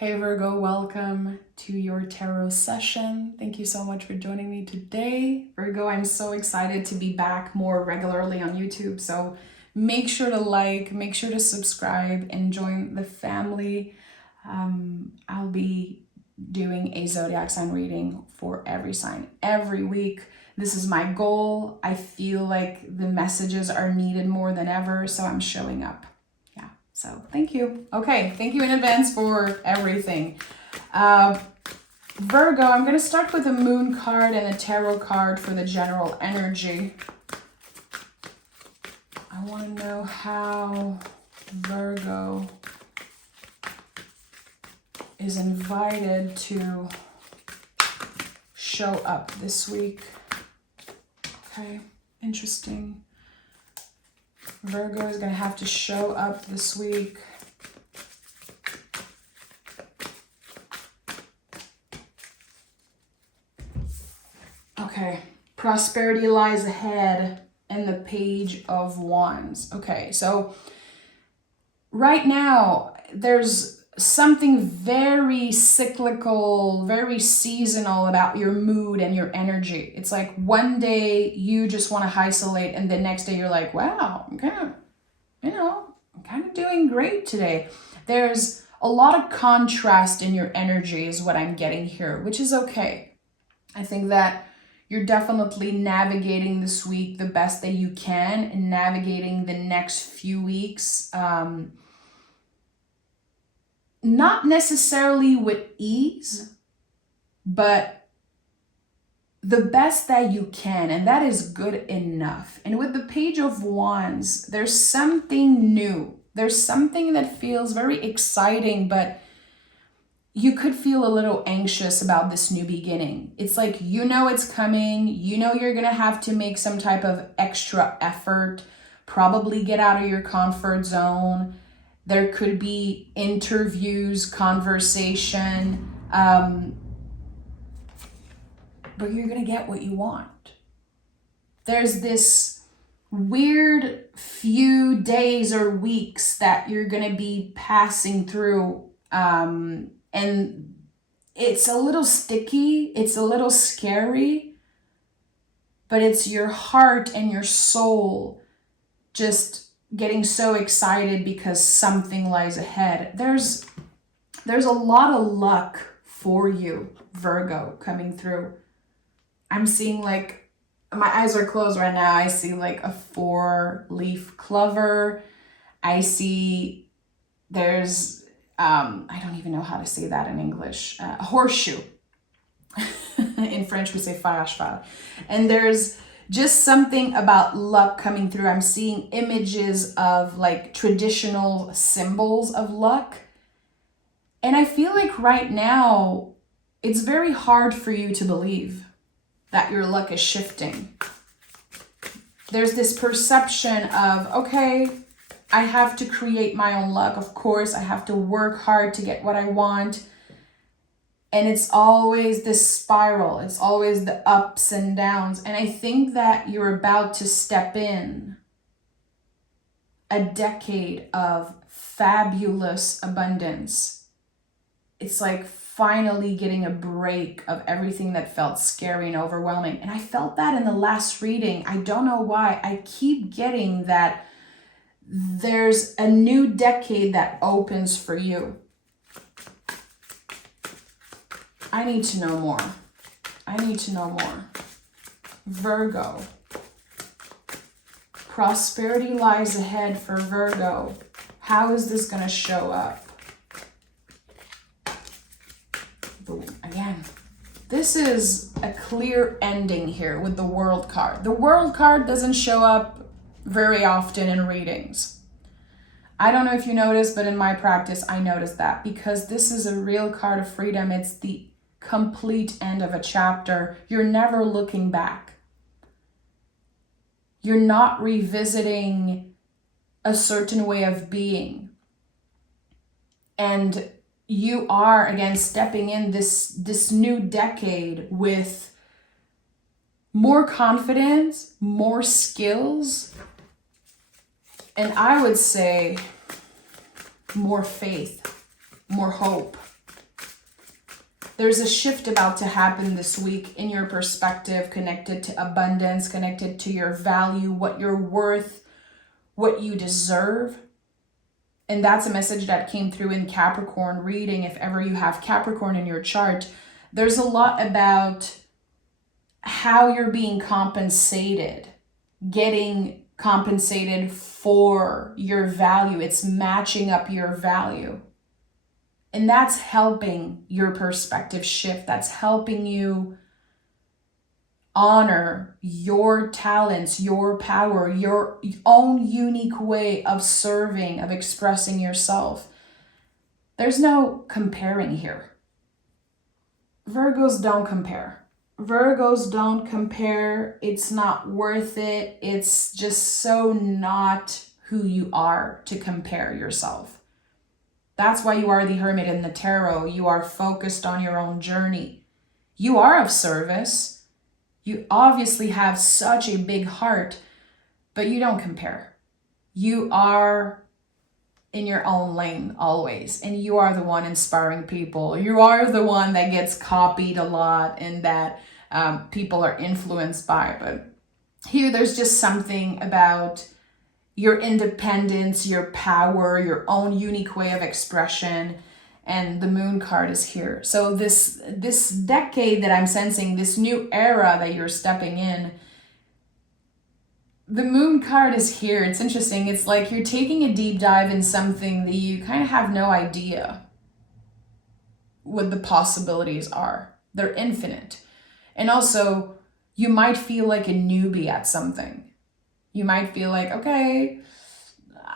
Hey Virgo, welcome to your tarot session. Thank you so much for joining me today. Virgo, I'm so excited to be back more regularly on YouTube, so make sure to like, make sure to subscribe, and join the family. I'll be doing a zodiac sign reading for every sign every week. This is my goal. I feel like the messages are needed more than ever, so I'm showing up. So thank you. Okay, thank you in advance for everything. Virgo, I'm going to start with a moon card and a tarot card for the general energy. I want to know how Virgo is invited to show up this week. Okay, interesting. Virgo is going to have to show up this week. Okay, prosperity lies ahead and the Page of Wands. Okay, so right now there's something very cyclical, very seasonal about your mood and your energy. It's like one day you just want to isolate and the next day you're like, wow, I'm kind of doing great today. There's a lot of contrast in your energy is what I'm getting here, which is okay. I think that you're definitely navigating this week the best that you can and navigating the next few weeks. Not necessarily with ease, but the best that you can, and that is good enough. And with the Page of Wands, there's something new. There's something that feels very exciting, but you could feel a little anxious about this new beginning. It's like, you know it's coming. You know you're going to have to make some type of extra effort, probably get out of your comfort zone. There could be interviews, conversation, but you're going to get what you want. There's this weird few days or weeks that you're going to be passing through, and it's a little sticky, it's a little scary, but it's your heart and your soul just getting so excited because something lies ahead. There's a lot of luck for you, Virgo, coming through. I'm seeing, like, my eyes are closed right now. I see like a 4-leaf clover. I see there's, I don't even know how to say that in English, a horseshoe. In French, we say fire à cheval. And there's just something about luck coming through. I'm seeing images of like traditional symbols of luck. And I feel like right now, it's very hard for you to believe that your luck is shifting. There's this perception of, okay, I have to create my own luck. Of course, I have to work hard to get what I want. And it's always this spiral. It's always the ups and downs. And I think that you're about to step in a decade of fabulous abundance. It's like finally getting a break of everything that felt scary and overwhelming. And I felt that in the last reading. I don't know why. I keep getting that there's a new decade that opens for you. I need to know more. I need to know more. Virgo. Prosperity lies ahead for Virgo. How is this going to show up? Again, this is a clear ending here with the World card. The World card doesn't show up very often in readings. I don't know if you noticed, but in my practice, I noticed that because this is a real card of freedom. It's the complete end of a chapter. You're never looking back. You're not revisiting a certain way of being. And you are, again, stepping in this new decade with more confidence, more skills, and I would say more faith, more hope. There's a shift about to happen this week in your perspective, connected to abundance, connected to your value, what you're worth, what you deserve. And that's a message that came through in Capricorn reading. If ever you have Capricorn in your chart, there's a lot about how you're being compensated, getting compensated for your value. It's matching up your value. And that's helping your perspective shift. That's helping you honor your talents, your power, your own unique way of serving, of expressing yourself. There's no comparing here. Virgos don't compare. Virgos don't compare. It's not worth it. It's just so not who you are to compare yourself. That's why you are the Hermit in the Tarot. You are focused on your own journey. You are of service. You obviously have such a big heart, but you don't compare. You are in your own lane always, and you are the one inspiring people. You are the one that gets copied a lot and that people are influenced by. But here, there's just something about your independence, your power, your own unique way of expression, and the Moon card is here. So this decade that I'm sensing, this new era that you're stepping in, the Moon card is here. It's interesting. It's like you're taking a deep dive in something that you kind of have no idea what the possibilities are. They're infinite. And also, you might feel like a newbie at something. You might feel like, okay,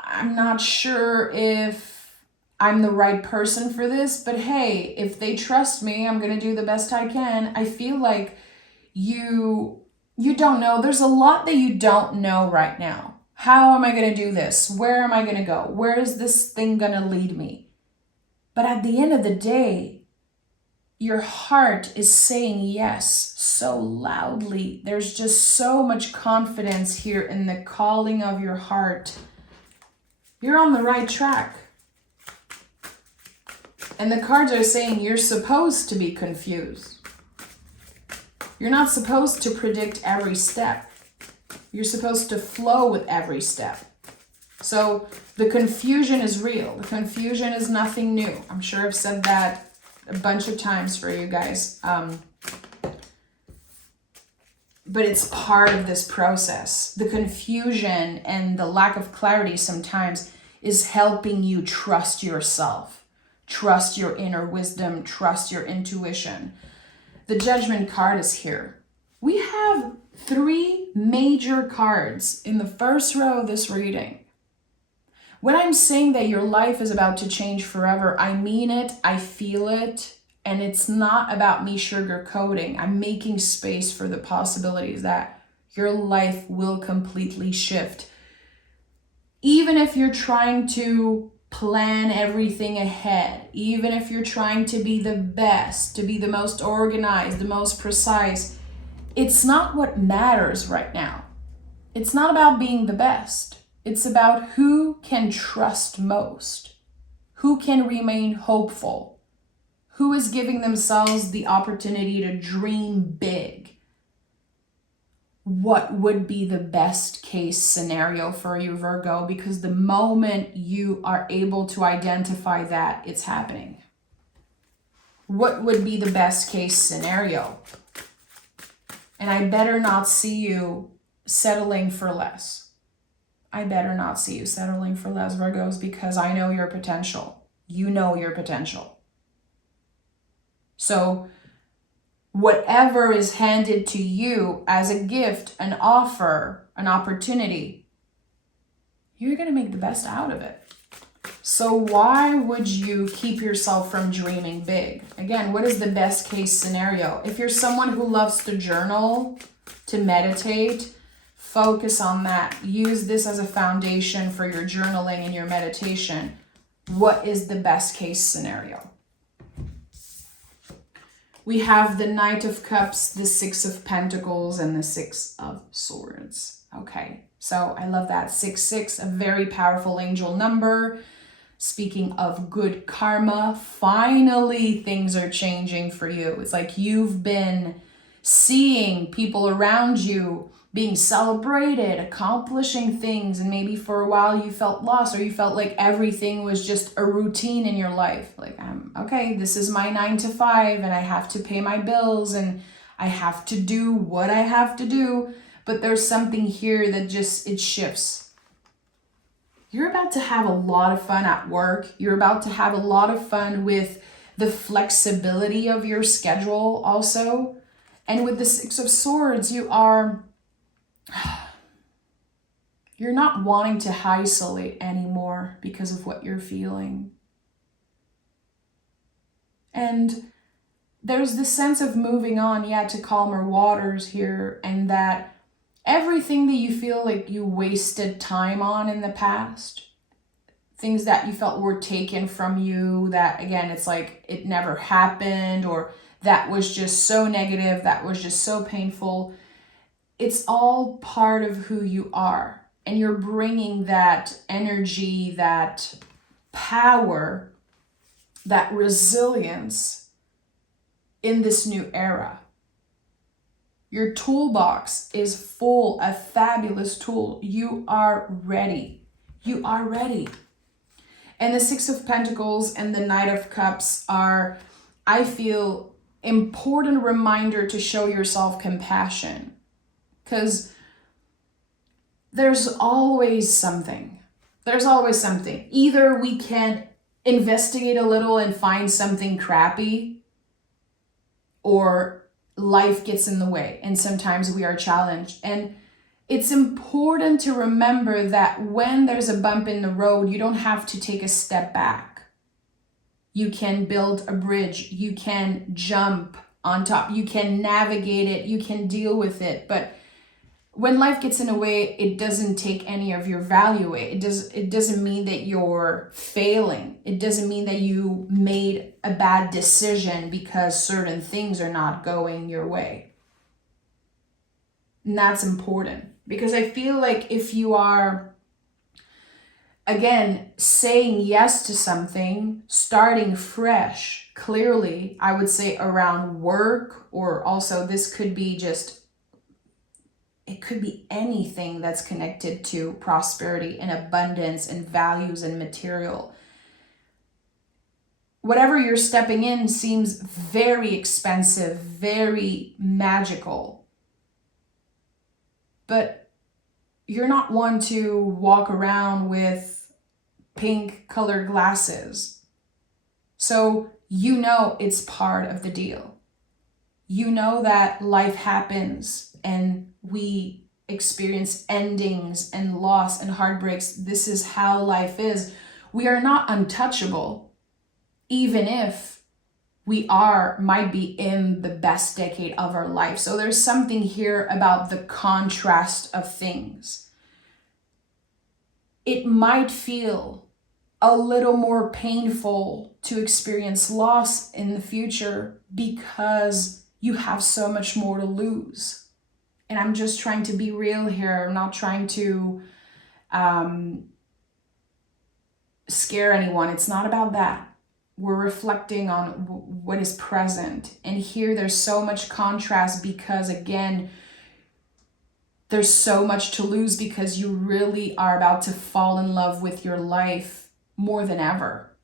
I'm not sure if I'm the right person for this, but hey, if they trust me, I'm going to do the best I can. I feel like you don't know. There's a lot that you don't know right now. How am I going to do this? Where am I going to go? Where is this thing going to lead me? But at the end of the day, your heart is saying yes so loudly. There's just so much confidence here in the calling of your heart. You're on the right track. And the cards are saying you're supposed to be confused. You're not supposed to predict every step. You're supposed to flow with every step. So the confusion is real. The confusion is nothing new. I'm sure I've said that a bunch of times for you guys. But it's part of this process. The confusion and the lack of clarity sometimes is helping you trust yourself, trust your inner wisdom, trust your intuition. The Judgment card is here. We have 3 major cards in the first row of this reading. When I'm saying that your life is about to change forever, I mean it, I feel it, and it's not about me sugarcoating. I'm making space for the possibilities that your life will completely shift. Even if you're trying to plan everything ahead, even if you're trying to be the best, to be the most organized, the most precise, it's not what matters right now. It's not about being the best. It's about who can trust most, who can remain hopeful, who is giving themselves the opportunity to dream big. What would be the best case scenario for you, Virgo? Because the moment you are able to identify that, it's happening. What would be the best case scenario? And I better not see you settling for less. I better not see you settling for less, Virgos, because I know your potential. You know your potential. So whatever is handed to you as a gift, an offer, an opportunity, you're going to make the best out of it. So why would you keep yourself from dreaming big? Again, what is the best case scenario? If you're someone who loves to journal, to meditate, focus on that. Use this as a foundation for your journaling and your meditation. What is the best case scenario? We have the Knight of Cups, the Six of Pentacles, and the Six of Swords. Okay, so I love that. 666, a very powerful angel number. Speaking of good karma, finally things are changing for you. It's like you've been seeing people around you being celebrated, accomplishing things, and maybe for a while you felt lost, or you felt like everything was just a routine in your life. Like, okay, this is my 9 to 5 and I have to pay my bills and I have to do what I have to do. But there's something here that just, it shifts. You're about to have a lot of fun at work. You're about to have a lot of fun with the flexibility of your schedule also. And with the Six of Swords, you're not wanting to isolate anymore because of what you're feeling. And there's this sense of moving on, to calmer waters here, and that everything that you feel like you wasted time on in the past, things that you felt were taken from you, that again, it's like it never happened, or that was just so negative, that was just so painful. It's all part of who you are. And you're bringing that energy, that power, that resilience in this new era. Your toolbox is full of fabulous tools. You are ready. You are ready. And the Six of Pentacles and the Knight of Cups are, I feel, important reminder to show yourself compassion. Because there's always something. There's always something. Either we can investigate a little and find something crappy, or life gets in the way and sometimes we are challenged. And it's important to remember that when there's a bump in the road, you don't have to take a step back. You can build a bridge. You can jump on top. You can navigate it. You can deal with it. But when life gets in the way, it doesn't take any of your value away. It doesn't mean that you're failing. It doesn't mean that you made a bad decision because certain things are not going your way. And that's important, because I feel like if you are, again, saying yes to something, starting fresh, clearly, I would say around work, or also this could be just, it could be anything that's connected to prosperity and abundance and values and material. Whatever you're stepping in seems very expensive, very magical. But you're not one to walk around with pink colored glasses. So you know it's part of the deal. You know that life happens and we experience endings and loss and heartbreaks. This is how life is. We are not untouchable, even if we might be in the best decade of our life. So there's something here about the contrast of things. It might feel a little more painful to experience loss in the future because you have so much more to lose. And I'm just trying to be real here. I'm not trying to scare anyone. It's not about that. We're reflecting on what is present. And here there's so much contrast because, again, there's so much to lose because you really are about to fall in love with your life more than ever.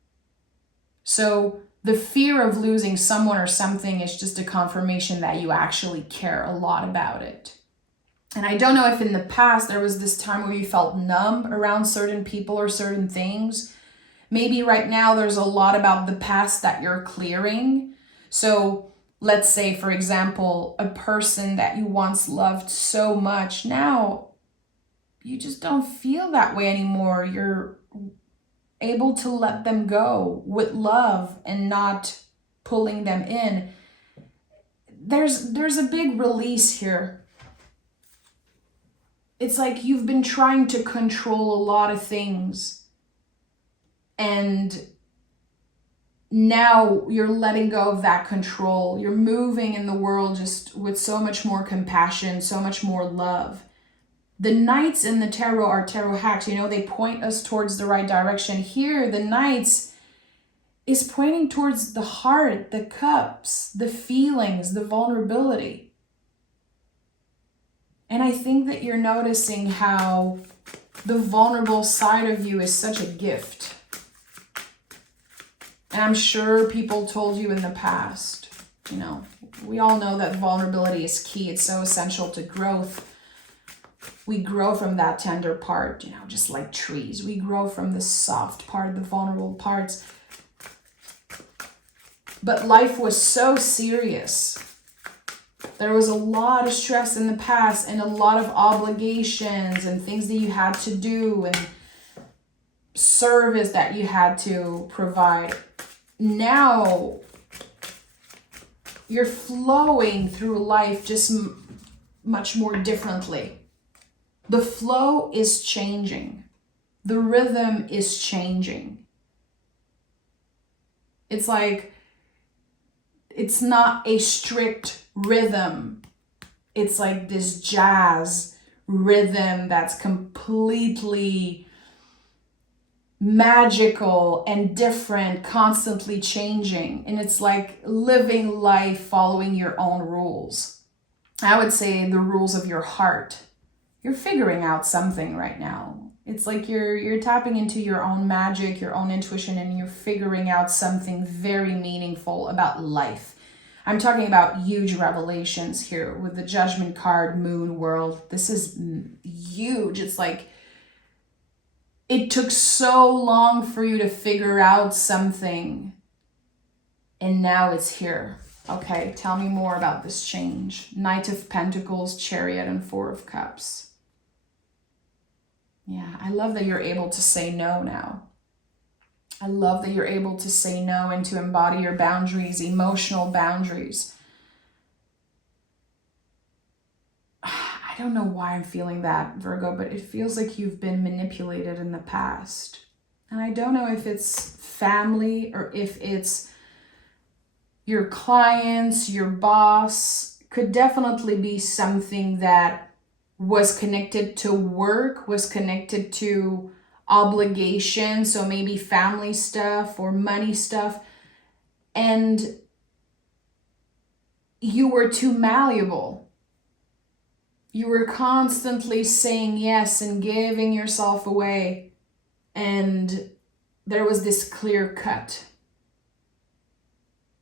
So the fear of losing someone or something is just a confirmation that you actually care a lot about it. And I don't know if in the past there was this time where you felt numb around certain people or certain things. Maybe right now there's a lot about the past that you're clearing. So let's say, for example, a person that you once loved so much, now you just don't feel that way anymore. You're able to let them go with love and not pulling them in. There's a big release here. It's like you've been trying to control a lot of things, and now you're letting go of that control. You're moving in the world just with so much more compassion, so much more love. The knights in the tarot are tarot hacks. You know, they point us towards the right direction. Here, the knights is pointing towards the heart, the cups, the feelings, the vulnerability. And I think that you're noticing how the vulnerable side of you is such a gift. And I'm sure people told you in the past, you know, we all know that vulnerability is key. It's so essential to growth. We grow from that tender part, you know, just like trees. We grow from the soft part, the vulnerable parts. But life was so serious. There was a lot of stress in the past and a lot of obligations and things that you had to do and service that you had to provide. Now you're flowing through life just much more differently. The flow is changing. The rhythm is changing. It's like, it's not a strict rhythm. It's like this jazz rhythm that's completely magical and different, constantly changing. And it's like living life following your own rules. I would say the rules of your heart. You're figuring out something right now. It's like you're tapping into your own magic, your own intuition, and you're figuring out something very meaningful about life. I'm talking about huge revelations here with the Judgment card, Moon, World. This is huge. It's like it took so long for you to figure out something, and now it's here. Okay, tell me more about this change. Knight of Pentacles, Chariot, and Four of Cups. Yeah, I love that you're able to say no now. I love that you're able to say no and to embody your boundaries, emotional boundaries. I don't know why I'm feeling that, Virgo, but it feels like you've been manipulated in the past. And I don't know if it's family or if it's your clients, your boss. Could definitely be something that was connected to work, was connected to obligation, so maybe family stuff or money stuff, and you were too malleable. You were constantly saying yes and giving yourself away, and there was this clear cut.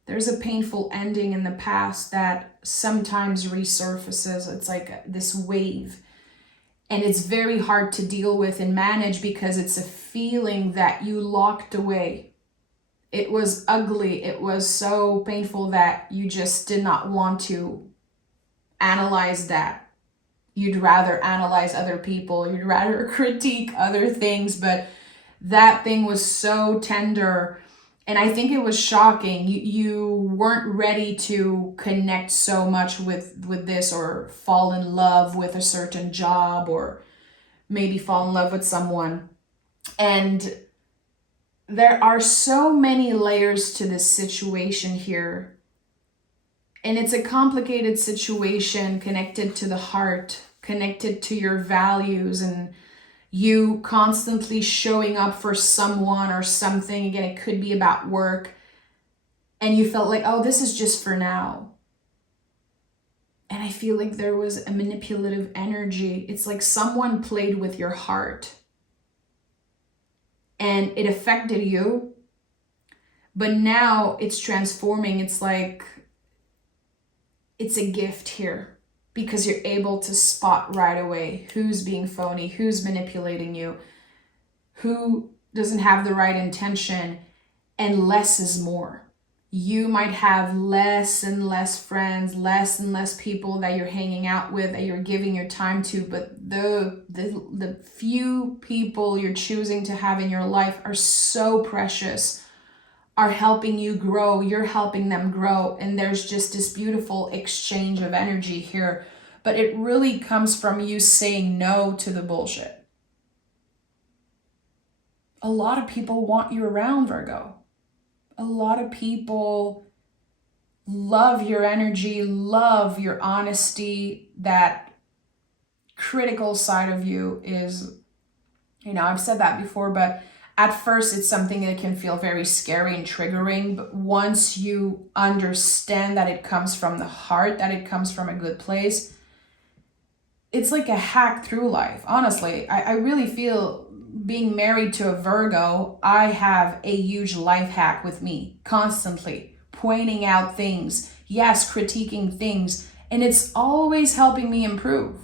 There's a painful ending in the past that sometimes resurfaces. It's like this wave. And it's very hard to deal with and manage because it's a feeling that you locked away. It was ugly. It was so painful that you just did not want to analyze that. You'd rather analyze other people. You'd rather critique other things. But that thing was so tender. And I think it was shocking. You weren't ready to connect so much with this or fall in love with a certain job or maybe fall in love with someone. And there are so many layers to this situation here. And it's a complicated situation connected to the heart, connected to your values and you constantly showing up for someone or something. Again, it could be about work. And you felt like, oh, this is just for now. And I feel like there was a manipulative energy. It's like someone played with your heart. And it affected you. But now it's transforming. It's like, it's a gift here. Because you're able to spot right away who's being phony, who's manipulating you, who doesn't have the right intention, and less is more. You might have less and less friends, less and less people that you're hanging out with, that you're giving your time to, but the few people you're choosing to have in your life are so precious, are helping you grow, you're helping them grow, and there's just this beautiful exchange of energy here. But it really comes from you saying no to the bullshit. A lot of people want you around, Virgo. A lot of people love your energy, love your honesty, that critical side of you is, I've said that before, but at first it's something that can feel very scary and triggering. But once you understand that it comes from the heart, that it comes from a good place, it's like a hack through life. Honestly, I really feel being married to a Virgo, I have a huge life hack with me constantly, pointing out things, yes, critiquing things, and it's always helping me improve.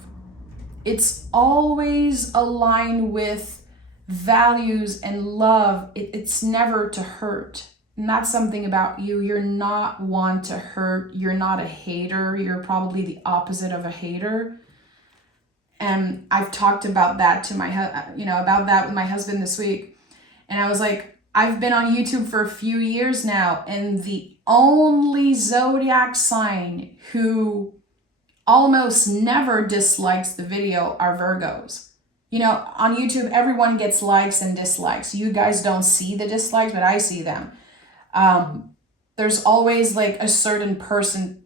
It's always aligned with values and love. It's never to hurt. And that's something about you. You're not one to hurt. You're not a hater. You're probably the opposite of a hater. And I've talked about that to about that with my husband this week. And I was like, I've been on YouTube for a few years now, and the only zodiac sign who almost never dislikes the video are Virgos. On YouTube, everyone gets likes and dislikes. You guys don't see the dislikes, but I see them. There's always like a certain person,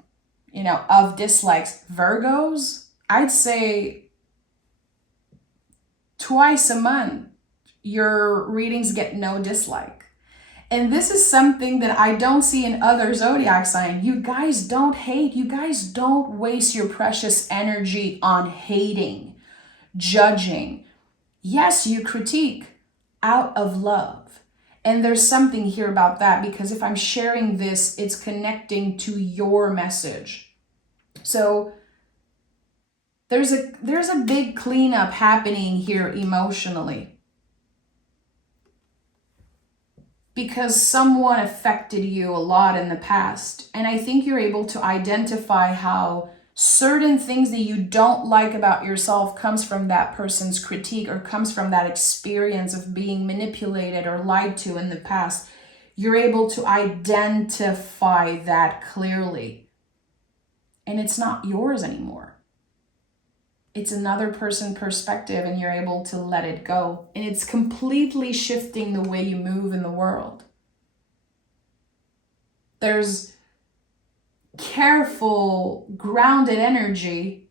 of dislikes. Virgos, I'd say twice a month, your readings get no dislike. And this is something that I don't see in other zodiac signs. You guys don't hate. You guys don't waste your precious energy on hating, judging. Yes, you critique out of love. And there's something here about that, because if I'm sharing this, it's connecting to your message. So there's a big cleanup happening here emotionally, because someone affected you a lot in the past. And I think you're able to identify how certain things that you don't like about yourself comes from that person's critique, or comes from that experience of being manipulated or lied to in the past. You're able to identify that clearly. And it's not yours anymore. It's another person's perspective, and you're able to let it go. And it's completely shifting the way you move in the world. There's careful, grounded energy,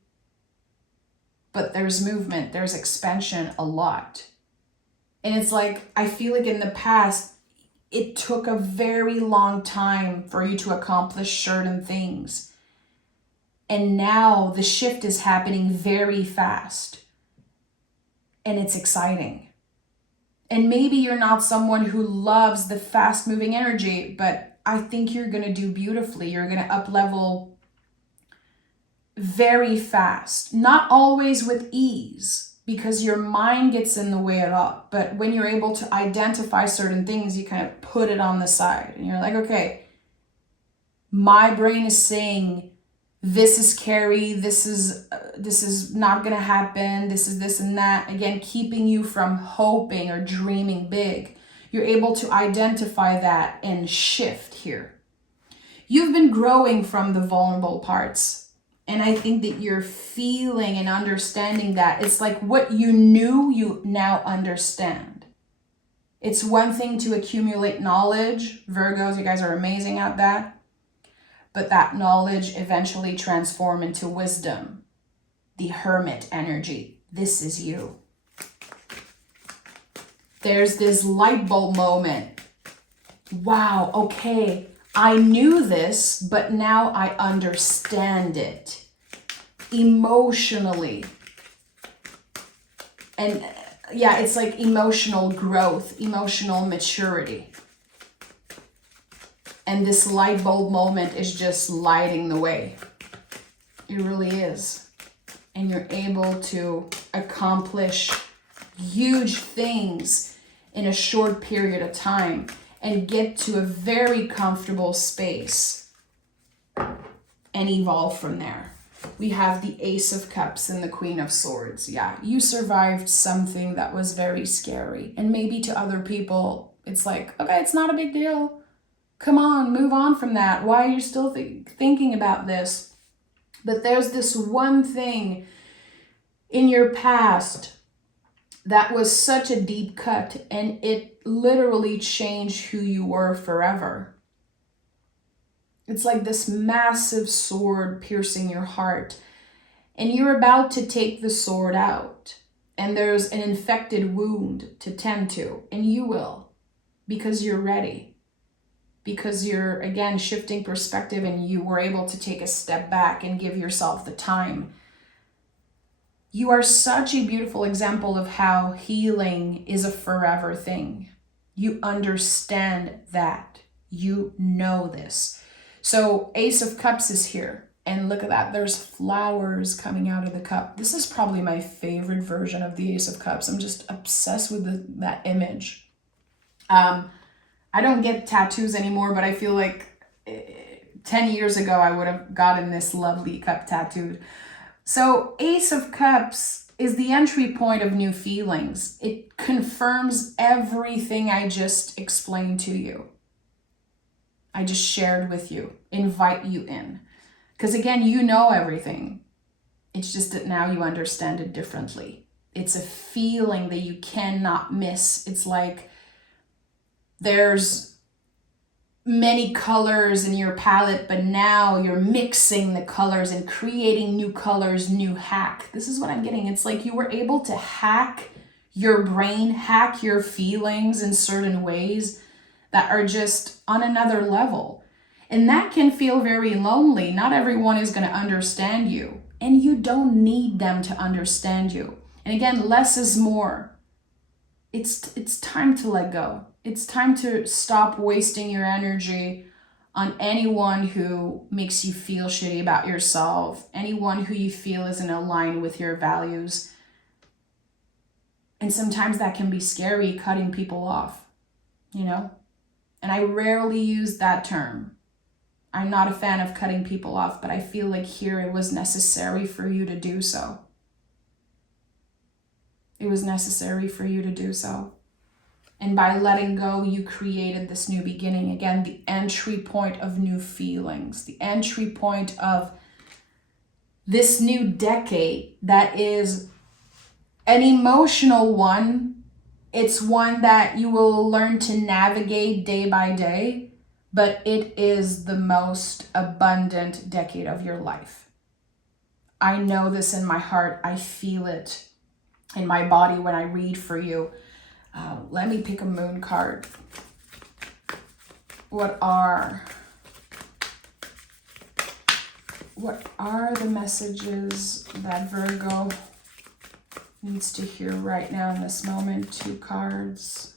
but there's movement, there's expansion a lot. And it's like, I feel like in the past, it took a very long time for you to accomplish certain things. And now the shift is happening very fast. And it's exciting. And maybe you're not someone who loves the fast moving energy, but I think you're going to do beautifully. You're going to up level very fast. Not always with ease, because your mind gets in the way a lot. But when you're able to identify certain things, you kind of put it on the side. And you're like, okay, my brain is saying, this is scary, this is not going to happen, this is this and that. Again, keeping you from hoping or dreaming big. You're able to identify that and shift here. You've been growing from the vulnerable parts. And I think that you're feeling and understanding that. It's like what you knew, you now understand. It's one thing to accumulate knowledge. Virgos, you guys are amazing at that. But that knowledge eventually transforms into wisdom. The hermit energy. This is you. There's this light bulb moment. Wow, okay, I knew this, but now I understand it. Emotionally. And yeah, it's like emotional growth, emotional maturity. And this light bulb moment is just lighting the way. It really is. And you're able to accomplish huge things in a short period of time and get to a very comfortable space and evolve from there. We have the Ace of Cups and the Queen of Swords. Yeah, you survived something that was very scary. And maybe to other people, it's like, okay, it's not a big deal. Come on, move on from that. Why are you still thinking about this? But there's this one thing in your past that was such a deep cut, and it literally changed who you were forever. It's like this massive sword piercing your heart. And you're about to take the sword out. And there's an infected wound to tend to. And you will. Because you're ready. Because you're, again, shifting perspective and you were able to take a step back and give yourself the time. You are such a beautiful example of how healing is a forever thing. You understand that. You know this. So Ace of Cups is here. And look at that. There's flowers coming out of the cup. This is probably my favorite version of the Ace of Cups. I'm just obsessed with that image. I don't get tattoos anymore, but I feel like 10 years ago, I would have gotten this lovely cup tattooed. So Ace of Cups is the entry point of new feelings. It confirms everything I just explained to you. I just shared with you, invite you in. Because again, you know everything. It's just that now you understand it differently. It's a feeling that you cannot miss. It's like there's many colors in your palette, but now you're mixing the colors and creating new colors, new hack. This is what I'm getting. It's like you were able to hack your brain, hack your feelings in certain ways that are just on another level. And that can feel very lonely. Not everyone is going to understand you, and you don't need them to understand you. And again, less is more. It's time to let go. It's time to stop wasting your energy on anyone who makes you feel shitty about yourself, anyone who you feel isn't aligned with your values. And sometimes that can be scary, cutting people off, you know? And I rarely use that term. I'm not a fan of cutting people off, but I feel like here it was necessary for you to do so. It was necessary for you to do so. And by letting go, you created this new beginning. Again, the entry point of new feelings, the entry point of this new decade that is an emotional one. It's one that you will learn to navigate day by day, but it is the most abundant decade of your life. I know this in my heart. I feel it in my body when I read for you. Let me pick a moon card. What are the messages that Virgo needs to hear right now in this moment? 2 cards.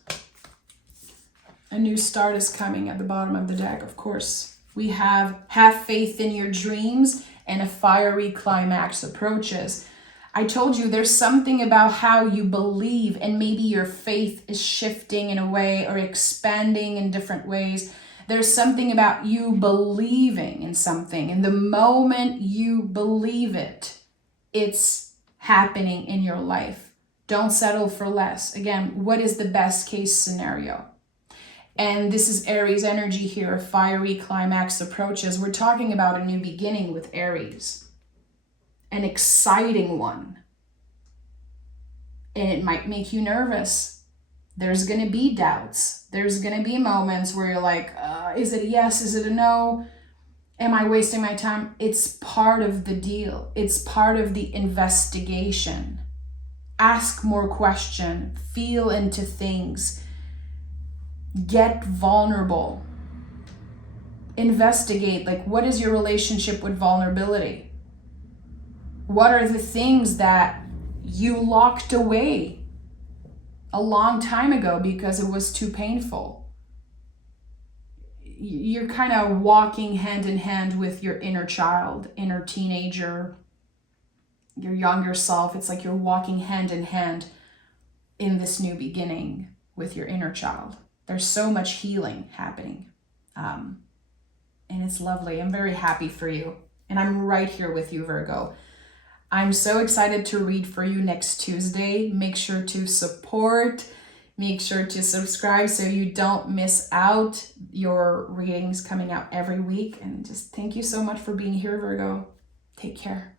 A new start is coming at the bottom of the deck, of course. We have faith in your dreams and a fiery climax approaches. I told you there's something about how you believe, and maybe your faith is shifting in a way or expanding in different ways. There's something about you believing in something. And the moment you believe it, it's happening in your life. Don't settle for less. Again, what is the best case scenario? And this is Aries energy here, fiery climax approaches. We're talking about a new beginning with Aries. An exciting one. And it might make you nervous. There's going to be doubts. There's going to be moments where you're like, is it a yes? Is it a no? Am I wasting my time? It's part of the deal. It's part of the investigation. Ask more questions. Feel into things. Get vulnerable. Investigate. Like, what is your relationship with vulnerability? What are the things that you locked away a long time ago because it was too painful? You're kind of walking hand in hand with your inner child, inner teenager, your younger self. It's like you're walking hand in hand in this new beginning with your inner child. There's so much healing happening. And it's lovely. I'm very happy for you. And I'm right here with you, Virgo. I'm so excited to read for you next Tuesday. Make sure to support. Make sure to subscribe so you don't miss out. Your readings coming out every week. And just thank you so much for being here, Virgo. Take care.